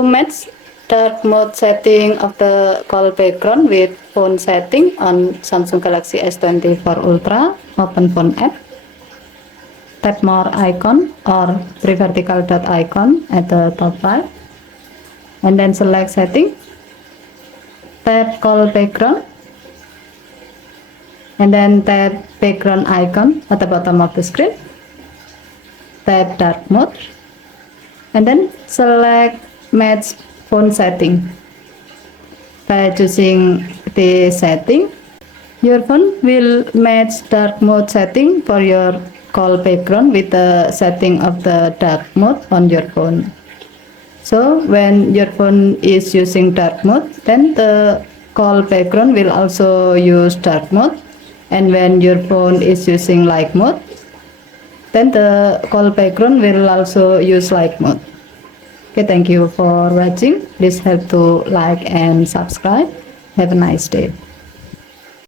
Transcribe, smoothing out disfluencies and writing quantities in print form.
to match dark mode setting of the call background with phone setting on Samsung Galaxy S24 Ultra, open phone app, tap more icon or three vertical dot icon at the top right, and then select setting, tap call background, and then tap background icon at the bottom of the screen, tap dark mode, and then select match phone setting. By choosing the setting, your phone will match dark mode setting for your call background with the setting of the dark mode on your phone. So when your phone is using dark mode, then the call background will also use dark mode, and when your phone is using light mode, then the call background will also use light mode. Okay, thank you for watching. Please help to like and subscribe. Have a nice day.